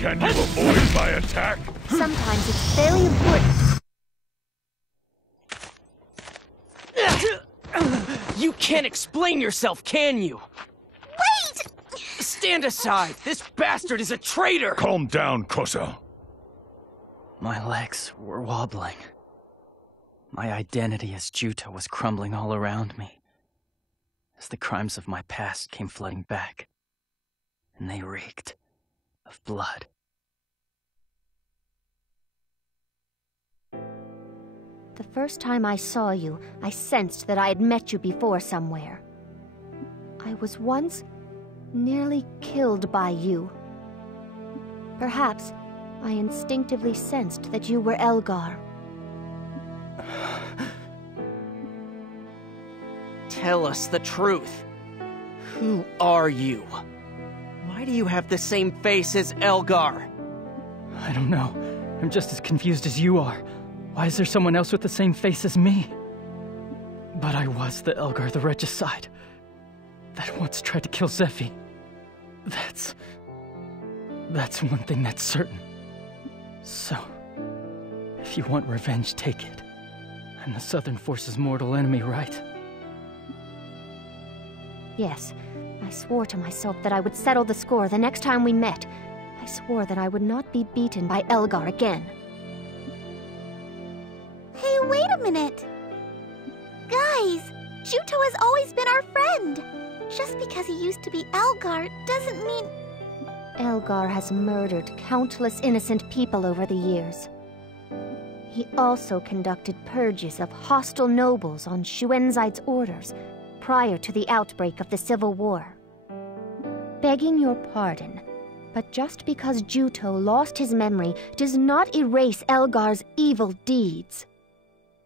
Can you avoid my attack? Sometimes it's very important. You can't explain yourself, can you? Wait! Stand aside! This bastard is a traitor! Calm down, Kosa. My legs were wobbling. My identity as Juto was crumbling all around me, as the crimes of my past came flooding back, and they reeked of blood. The first time I saw you, I sensed that I had met you before somewhere. I was once nearly killed by you. Perhaps I instinctively sensed that you were Elgar. Tell us the truth. Who are you? Why do you have the same face as Elgar? I don't know. I'm just as confused as you are. Why is there someone else with the same face as me? But I was the Elgar the Regicide that once tried to kill Zephy. That's one thing that's certain. So, if you want revenge, take it. I'm the Southern Force's mortal enemy, right? Yes, I swore to myself that I would settle the score the next time we met. I swore that I would not be beaten by Elgar again. Hey, wait a minute! Guys, Juto has always been our friend! Just because he used to be Elgar doesn't mean... Elgar has murdered countless innocent people over the years. He also conducted purges of hostile nobles on Shuenzaid's orders prior to the outbreak of the Civil War. Begging your pardon, but just because Juto lost his memory does not erase Elgar's evil deeds.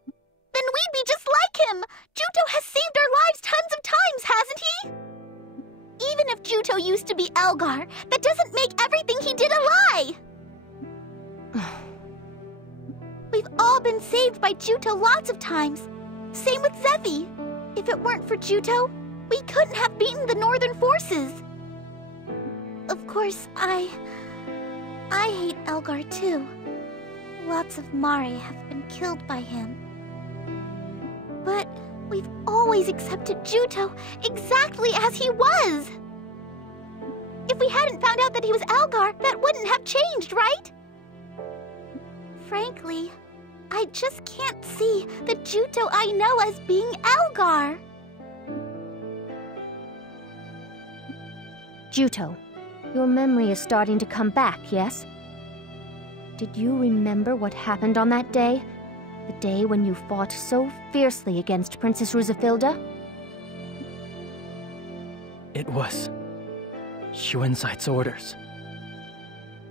Then we'd be just like him! Juto has saved our lives tons of times, hasn't he? Even if Juto used to be Elgar, that doesn't make everything he did a lie! We've all been saved by Juto lots of times. Same with Zephy. If it weren't for Juto, we couldn't have beaten the Northern forces. Of course, I hate Elgar too. Lots of Mare have been killed by him. But we've always accepted Juto exactly as he was. If we hadn't found out that he was Elgar, that wouldn't have changed, right? Frankly, I just can't see the Juto I know as being Elgar. Juto, your memory is starting to come back, yes? Did you remember what happened on that day? The day when you fought so fiercely against Princess Rusafilda? It was Shuenzaid's orders.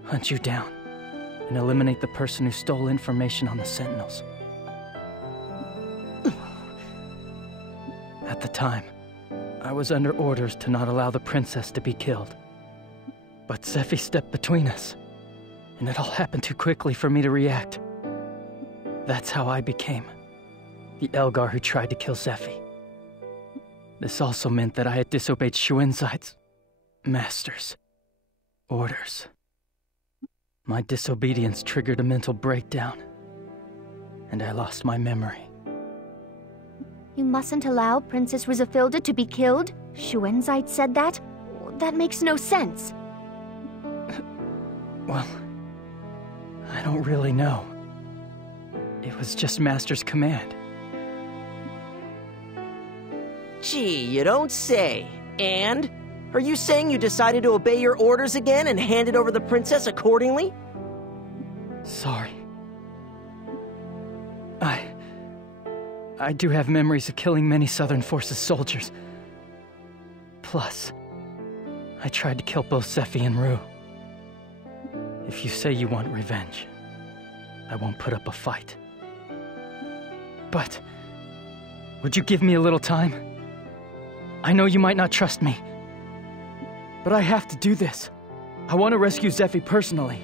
Hunt you down and eliminate the person who stole information on the Sentinels. At the time, I was under orders to not allow the princess to be killed. But Zephy stepped between us, and it all happened too quickly for me to react. That's how I became the Elgar who tried to kill Zephy. This also meant that I had disobeyed Shuenzaid's master's orders. My disobedience triggered a mental breakdown, and I lost my memory. You mustn't allow Princess Rusafilda to be killed? Shuenzaid said that? That makes no sense. Well, I don't really know. It was just Master's command. Gee, you don't say. And? Are you saying you decided to obey your orders again and handed over the princess accordingly? Sorry. I do have memories of killing many Southern Forces soldiers. Plus, I tried to kill both Zephy and Rue. If you say you want revenge, I won't put up a fight. But, would you give me a little time? I know you might not trust me, but I have to do this. I want to rescue Zephy personally.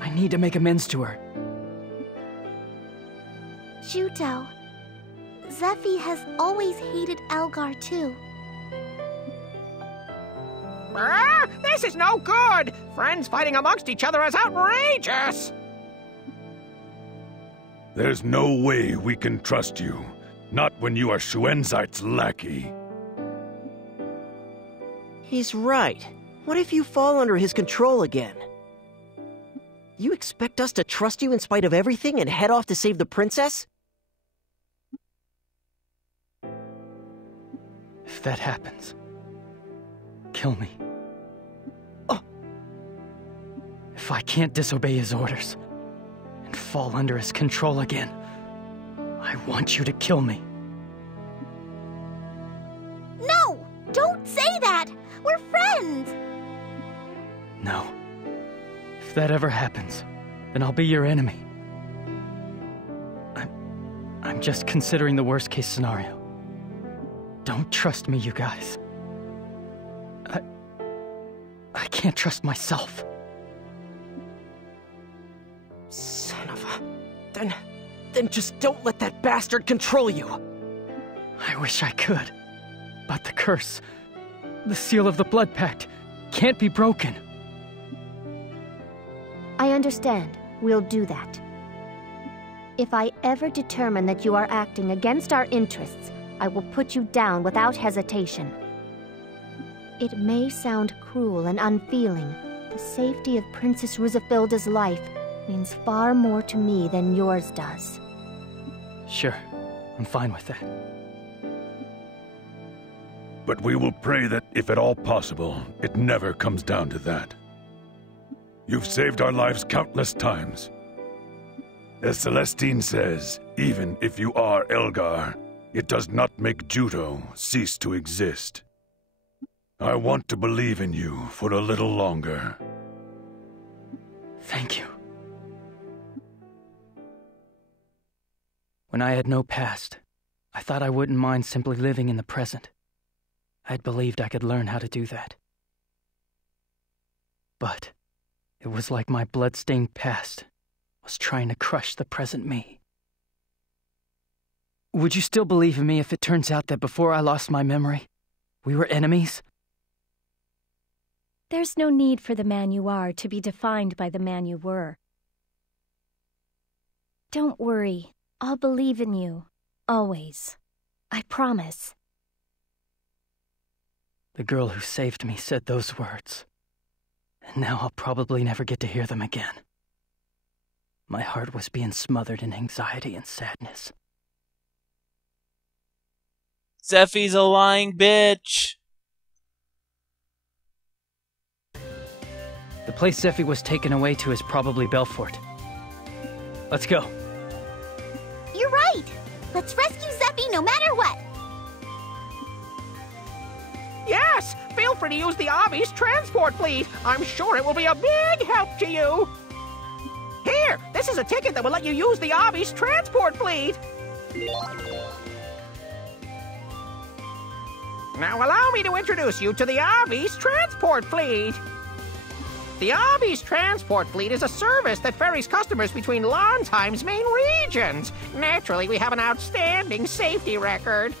I need to make amends to her. Juto, Zephy has always hated Elgar too. This is no good! Friends fighting amongst each other is outrageous! There's no way we can trust you. Not when you are Shuenzite's lackey. He's right. What if you fall under his control again? You expect us to trust you in spite of everything and head off to save the princess? If that happens, kill me. Oh. If I can't disobey his orders and fall under his control again, I want you to kill me. No! Don't say that! We're friends! No. If that ever happens, then I'll be your enemy. I'm just considering the worst-case scenario. Don't trust me, you guys. I can't trust myself. Son of a... Then just don't let that bastard control you! I wish I could. But the curse, the seal of the Blood Pact, can't be broken. I understand. We'll do that. If I ever determine that you are acting against our interests, I will put you down without hesitation. It may sound cruel and unfeeling. The safety of Princess Ruzafilda's life means far more to me than yours does. Sure, I'm fine with that. But we will pray that, if at all possible, it never comes down to that. You've saved our lives countless times. As Celestine says, even if you are Elgar, it does not make Juto cease to exist. I want to believe in you for a little longer. Thank you. When I had no past, I thought I wouldn't mind simply living in the present. I'd believed I could learn how to do that. But it was like my blood-stained past was trying to crush the present me. Would you still believe in me if it turns out that before I lost my memory, we were enemies? There's no need for the man you are to be defined by the man you were. Don't worry. I'll believe in you. Always. I promise. The girl who saved me said those words. And now I'll probably never get to hear them again. My heart was being smothered in anxiety and sadness. Zeffy's a lying bitch. The place Zeffy was taken away to is probably Belfort. Let's go. You're right! Let's rescue Zeffy no matter what! Yes! Feel free to use the Obby's transport fleet! I'm sure it will be a big help to you! Here! This is a ticket that will let you use the Obby's transport fleet! Now allow me to introduce you to the Obby's transport fleet! The Obby's transport fleet is a service that ferries customers between Lansheim's main regions. Naturally, we have an outstanding safety record.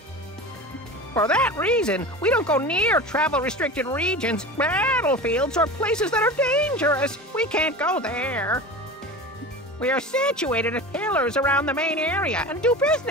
For that reason, we don't go near travel-restricted regions, battlefields, or places that are dangerous. We can't go there. We are situated at pillars around the main area and do business